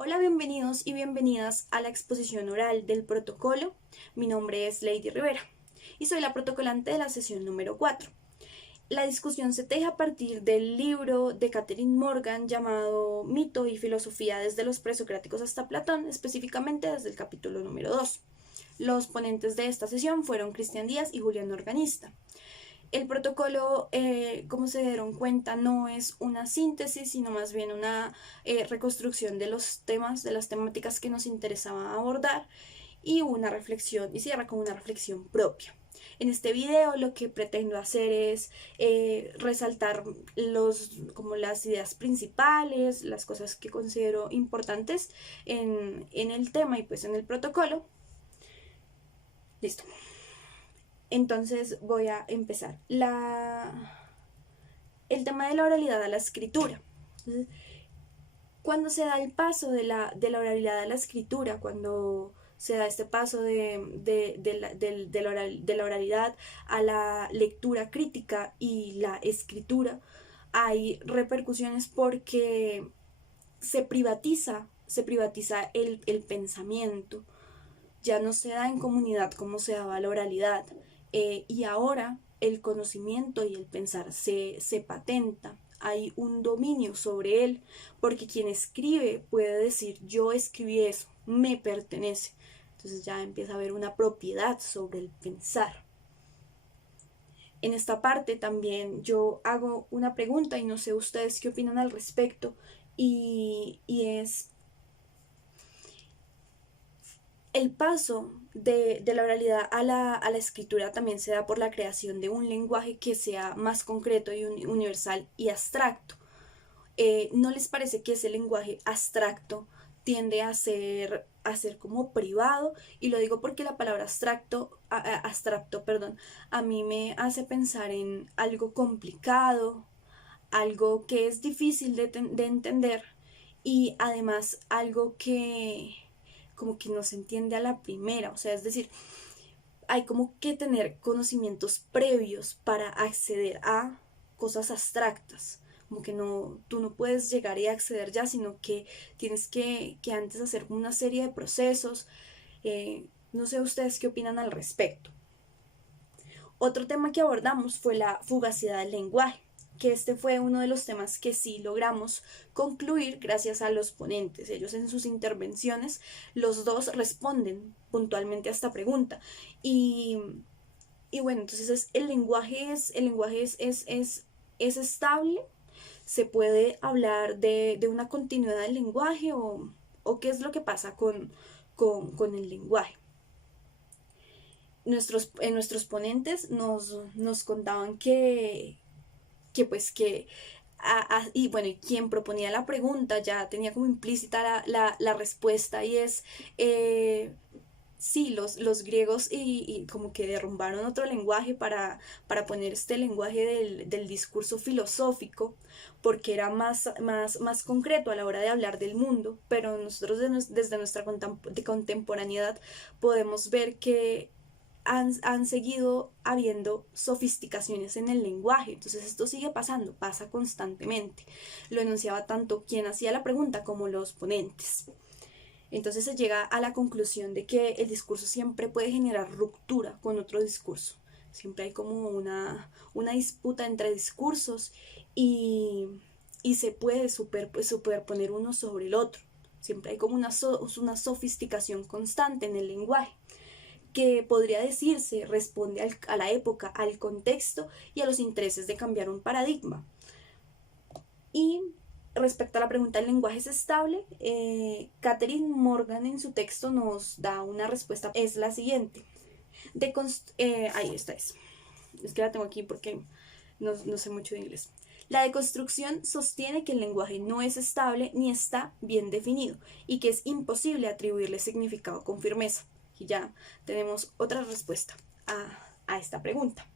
Hola, bienvenidos y bienvenidas a la exposición oral del protocolo. Mi nombre es Lady Rivera y soy la protocolante de la sesión número 4. La discusión se teje a partir del libro de Catherine Morgan llamado Mito y Filosofía desde los presocráticos hasta Platón, específicamente desde el capítulo número 2. Los ponentes de esta sesión fueron Cristian Díaz y Julián Organista. El protocolo, como se dieron cuenta, no es una síntesis, sino más bien una reconstrucción de los temas, de las temáticas que nos interesaba abordar y una reflexión, y cierra con una reflexión propia. En este video lo que pretendo hacer es resaltar como las ideas principales, las cosas que considero importantes en el tema y pues en el protocolo. Listo. Entonces voy a empezar. El tema de la oralidad a la escritura. Entonces, cuando se da el paso de la oralidad a la escritura, cuando se da este paso de la oralidad a la lectura crítica y la escritura, hay repercusiones porque se privatiza el pensamiento, ya no se da en comunidad como se daba la oralidad, y ahora el conocimiento y el pensar se patenta, hay un dominio sobre él, porque quien escribe puede decir yo escribí eso, me pertenece, entonces ya empieza a haber una propiedad sobre el pensar. En esta parte también yo hago una pregunta y no sé ustedes qué opinan al respecto, y es el paso de la oralidad a la escritura también se da por la creación de un lenguaje que sea más concreto y universal y abstracto. ¿No les parece que ese lenguaje abstracto tiende a ser como privado? Y lo digo porque la palabra abstracto, perdón, a mí me hace pensar en algo complicado, algo que es difícil de entender, y además algo que como que no se entiende a la primera, o sea, es decir, hay como que tener conocimientos previos para acceder a cosas abstractas, como que no, tú no puedes llegar y acceder ya, sino que tienes que antes hacer una serie de procesos. No sé ustedes qué opinan al respecto. Otro tema que abordamos fue la fugacidad del lenguaje, que este fue uno de los temas que sí logramos concluir gracias a los ponentes. Ellos en sus intervenciones, los dos responden puntualmente a esta pregunta. Y, y bueno, entonces el lenguaje es estable, se puede hablar de una continuidad del lenguaje, o qué es lo que pasa con el lenguaje. Nuestros ponentes nos contaban que pues que y bueno, y quien proponía la pregunta ya tenía como implícita la respuesta, y es sí, los griegos y como que derrumbaron otro lenguaje para poner este lenguaje del discurso filosófico, porque era más concreto a la hora de hablar del mundo, pero nosotros desde nuestra contemporaneidad podemos ver que han seguido habiendo sofisticaciones en el lenguaje. Entonces esto sigue pasando, pasa constantemente. Lo enunciaba tanto quien hacía la pregunta como los ponentes. Entonces se llega a la conclusión de que el discurso siempre puede generar ruptura con otro discurso. Siempre hay como una disputa entre discursos, y se puede superponer uno sobre el otro. Siempre hay como una sofisticación constante en el lenguaje, que podría decirse responde a la época, al contexto y a los intereses de cambiar un paradigma. Y respecto a la pregunta, ¿el lenguaje es estable? Catherine Morgan en su texto nos da una respuesta, es la siguiente. Ahí está, es que la tengo aquí porque no sé mucho de inglés. La deconstrucción sostiene que el lenguaje no es estable ni está bien definido, y que es imposible atribuirle significado con firmeza. Y ya tenemos otra respuesta a esta pregunta.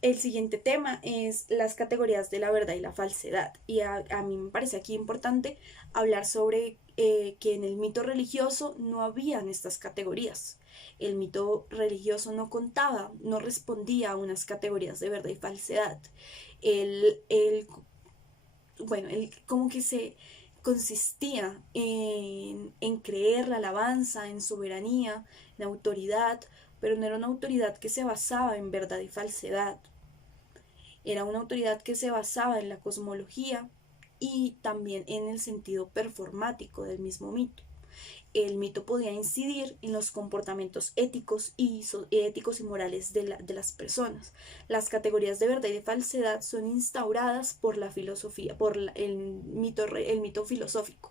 El siguiente tema es las categorías de la verdad y la falsedad. Y a mí me parece aquí importante hablar sobre que en el mito religioso no habían estas categorías. El mito religioso no contaba, no respondía a unas categorías de verdad y falsedad. Él, él, bueno, él como que consistía en creer la alabanza, en soberanía, en autoridad, pero no era una autoridad que se basaba en verdad y falsedad. Era una autoridad que se basaba en la cosmología y también en el sentido performático del mismo mito. El mito podía incidir en los comportamientos éticos y morales de las personas. Las categorías de verdad y de falsedad son instauradas por la filosofía, por el mito filosófico.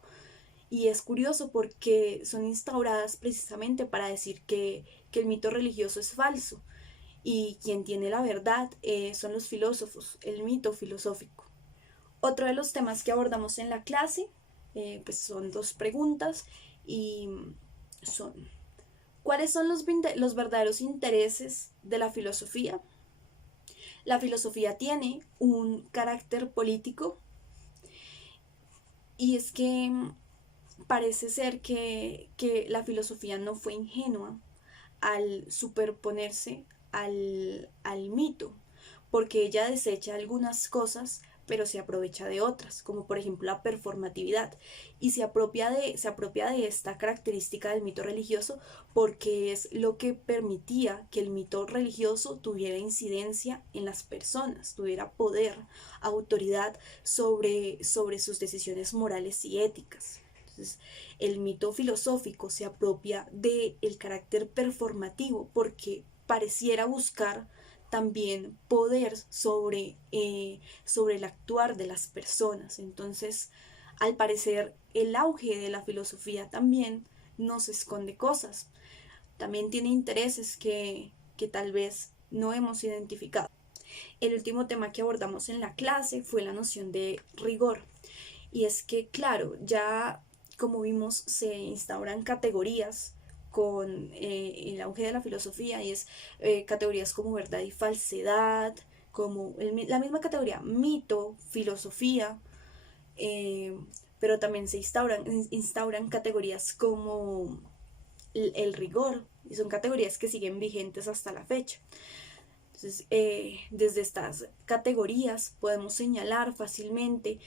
Y es curioso porque son instauradas precisamente para decir que el mito religioso es falso. Y quien tiene la verdad son los filósofos, el mito filosófico. Otro de los temas que abordamos en la clase pues son dos preguntas y son: ¿cuáles son los verdaderos intereses de la filosofía? La filosofía tiene un carácter político, y es que parece ser que la filosofía no fue ingenua al superponerse al mito, porque ella desecha algunas cosas pero se aprovecha de otras, como por ejemplo la performatividad, y se apropia de esta característica del mito religioso porque es lo que permitía que el mito religioso tuviera incidencia en las personas, tuviera poder, autoridad sobre sus decisiones morales y éticas. Entonces, el mito filosófico se apropia del carácter performativo porque pareciera buscar también poder sobre el actuar de las personas. Entonces, al parecer, el auge de la filosofía también nos esconde cosas, también tiene intereses que tal vez no hemos identificado. El último tema que abordamos en la clase fue la noción de rigor. Y es que, claro, ya como vimos, se instauran categorías con el auge de la filosofía, y es categorías como verdad y falsedad, como la misma categoría mito, filosofía, eh, pero también se instauran categorías como el rigor, y son categorías que siguen vigentes hasta la fecha. Entonces, desde estas categorías podemos señalar fácilmente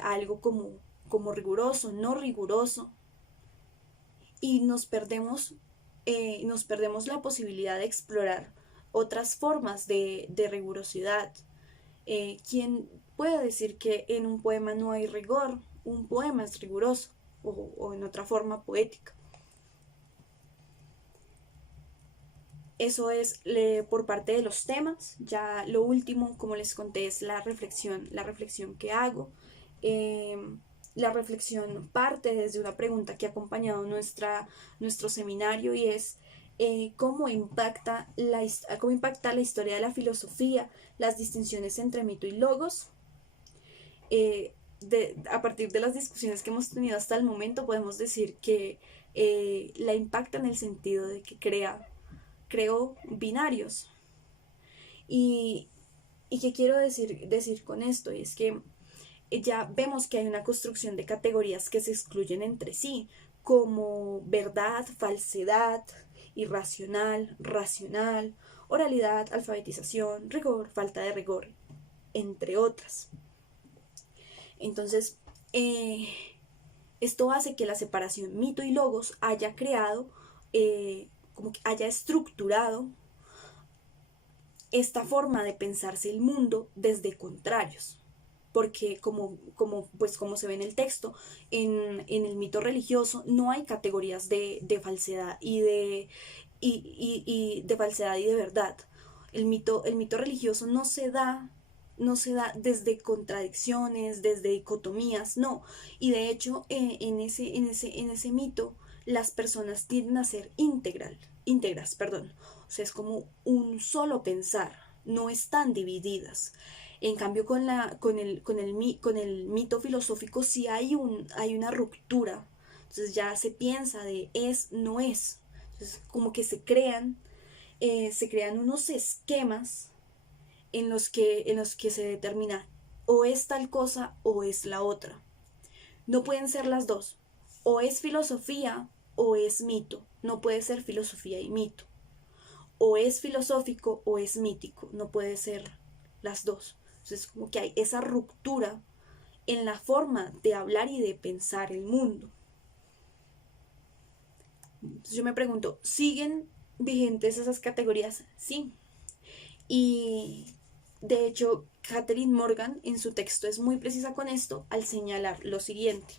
algo como riguroso, no riguroso, y nos perdemos la posibilidad de explorar otras formas de rigurosidad. ¿Quién puede decir que en un poema no hay rigor? Un poema es riguroso, o en otra forma poética. Eso es por parte de los temas. Ya lo último, como les conté, es la reflexión que hago. Eh, la reflexión parte desde una pregunta que ha acompañado nuestro seminario, y es cómo impacta la historia de la filosofía, las distinciones entre mito y logos. A partir de las discusiones que hemos tenido hasta el momento, podemos decir que la impacta en el sentido de que creó binarios. ¿Y, y qué quiero decir con esto? Y es que ya vemos que hay una construcción de categorías que se excluyen entre sí, como verdad, falsedad, irracional, racional, oralidad, alfabetización, rigor, falta de rigor, entre otras. Entonces, esto hace que la separación mito y logos haya creado, como que haya estructurado esta forma de pensarse el mundo desde contrarios. Porque pues como se ve en el texto, en el mito religioso no hay categorías de falsedad y de falsedad y de verdad. El mito religioso no se da desde contradicciones, desde dicotomías, no. Y de hecho, en ese mito, las personas tienden a ser íntegras, perdón. O sea, es como un solo pensar, no están divididas. En cambio, con el mito filosófico sí hay una ruptura. Entonces ya se piensa de es, no es. Entonces, como que se crean unos esquemas en los que se determina o es tal cosa o es la otra. No pueden ser las dos. O es filosofía o es mito. No puede ser filosofía y mito. O es filosófico o es mítico. No puede ser las dos. Entonces como que hay esa ruptura en la forma de hablar y de pensar el mundo. Entonces yo me pregunto, ¿siguen vigentes esas categorías? Sí. Y de hecho, Catherine Morgan en su texto es muy precisa con esto al señalar lo siguiente.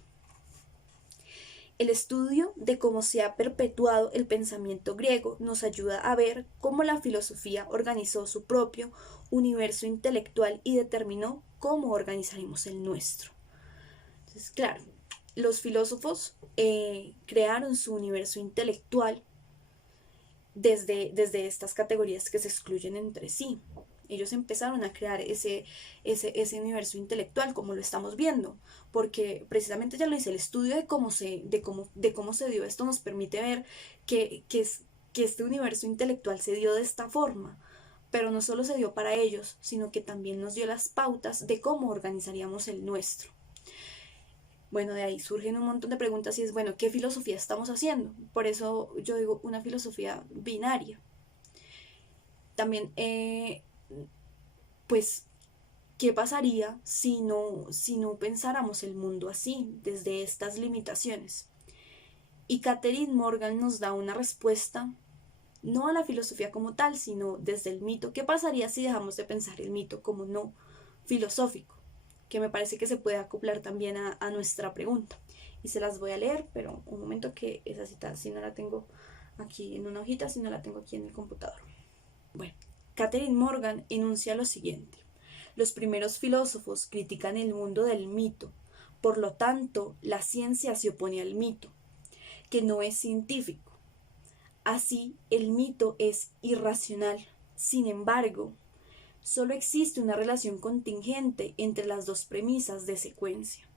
El estudio de cómo se ha perpetuado el pensamiento griego nos ayuda a ver cómo la filosofía organizó su propio universo intelectual y determinó cómo organizaremos el nuestro. Entonces, claro, los filósofos crearon su universo intelectual desde estas categorías que se excluyen entre sí. Ellos empezaron a crear ese universo intelectual como lo estamos viendo, porque precisamente ya lo dice, el estudio de cómo se dio esto nos permite ver que este universo intelectual se dio de esta forma, pero no solo se dio para ellos, sino que también nos dio las pautas de cómo organizaríamos el nuestro. Bueno, de ahí surgen un montón de preguntas y es, bueno, ¿qué filosofía estamos haciendo? Por eso yo digo una filosofía binaria. También, pues, ¿qué pasaría si no pensáramos el mundo así, desde estas limitaciones? Y Catherine Morgan nos da una respuesta, no a la filosofía como tal, sino desde el mito. ¿Qué pasaría si dejamos de pensar el mito como no filosófico? Que me parece que se puede acoplar también a nuestra pregunta. Y se las voy a leer, pero un momento, que esa cita si no la tengo aquí en una hojita, si no la tengo aquí en el computador. Bueno, Catherine Morgan enuncia lo siguiente. Los primeros filósofos critican el mundo del mito, por lo tanto, la ciencia se opone al mito, que no es científico. Así, el mito es irracional. Sin embargo, solo existe una relación contingente entre las dos premisas de secuencia.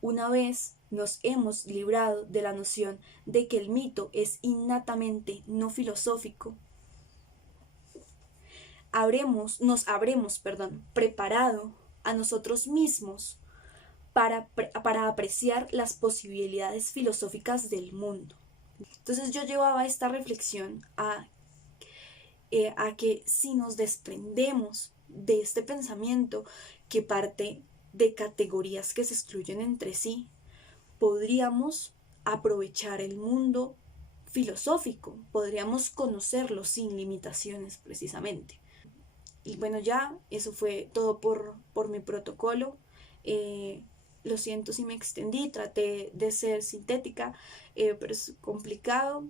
Una vez nos hemos librado de la noción de que el mito es innatamente no filosófico, nos habremos preparado a nosotros mismos para apreciar las posibilidades filosóficas del mundo. Entonces yo llevaba esta reflexión a que si nos desprendemos de este pensamiento que parte de categorías que se excluyen entre sí, podríamos aprovechar el mundo filosófico, podríamos conocerlo sin limitaciones precisamente. Y bueno, ya eso fue todo por mi protocolo. Lo siento si me extendí, traté de ser sintética, pero es complicado.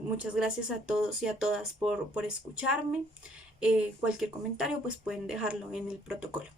Muchas gracias a todos y a todas por escucharme. Cualquier comentario pues pueden dejarlo en el protocolo.